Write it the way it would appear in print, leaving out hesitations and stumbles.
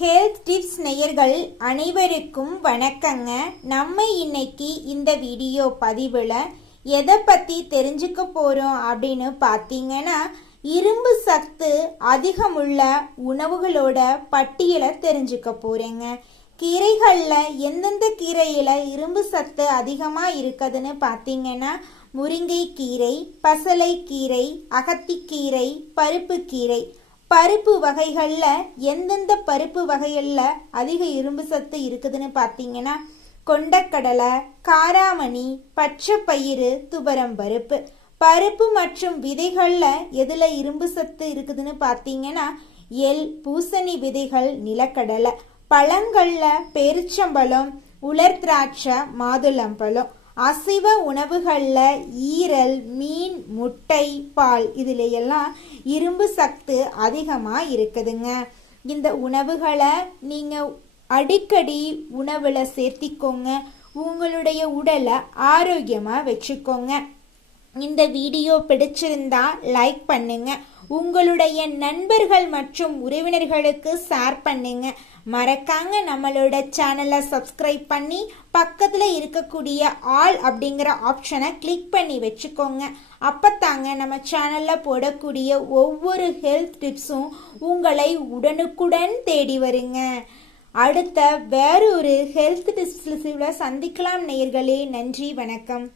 Health tips நேயர்கள் அனைவருக்கும் வணக்கங்க. நம்ம இன்னைக்கு இந்த வீடியோ பதிவில் எதை பற்றி தெரிஞ்சுக்க போகிறோம் அப்படின்னு பார்த்தீங்கன்னா, இரும்பு சத்து அதிகமுள்ள உணவுகளோட பட்டியலை தெரிஞ்சுக்க போகிறேங்க. கீரைகளில் எந்தெந்த கீரையில் இரும்பு சத்து அதிகமாக இருக்குதுன்னு பார்த்தீங்கன்னா, முருங்கைக்கீரை, பசலைக்கீரை, அகத்திக்கீரை, பருப்பு கீரை. பருப்பு வகைகளில் எந்தெந்த பருப்பு வகைகளில் அதிக இரும்பு சத்து இருக்குதுன்னு பார்த்தீங்கன்னா, கொண்டக்கடலை, காராமணி, பச்சை பயிறு, துவரம் பருப்பு. பருப்பு மற்றும் விதைகளில் எதில் இரும்பு சத்து இருக்குதுன்னு பார்த்தீங்கன்னா, எள், பூசணி விதைகள், நிலக்கடலை. பழங்களில் பேரிச்சம்பழம், உலர் திராட்சை, மாதுளம்பழம். அசைவ உணவுகளில் ஈரல், மீன், முட்டை, பால் இதில் எல்லாம் இரும்பு சத்து அதிகமாக இருக்குதுங்க. இந்த உணவுகளை நீங்கள் அடிக்கடி உணவில் சேர்த்திக்கோங்க. உங்களுடைய உடலை ஆரோக்கியமாக வச்சுக்கோங்க. இந்த வீடியோ பிடிச்சிருந்தா லைக் பண்ணுங்க. உங்களுடைய நண்பர்கள் மற்றும் உறவினர்களுக்கு ஷேர் பண்ணுங்க. மறக்காங்க நம்மளோட சேனலை சப்ஸ்கிரைப் பண்ணி பக்கத்தில் இருக்கக்கூடிய ஆல் அப்படிங்கிற ஆப்ஷனை கிளிக் பண்ணி வச்சுக்கோங்க. அப்பத்தாங்க நம்ம சேனலில் போடக்கூடிய ஒவ்வொரு ஹெல்த் டிப்ஸும் உங்களை உடனுக்குடன் தேடி வருங்க. அடுத்த வேறொரு ஹெல்த் டிப்ஸில் சந்திக்கலாம் நேயர்களே. நன்றி, வணக்கம்.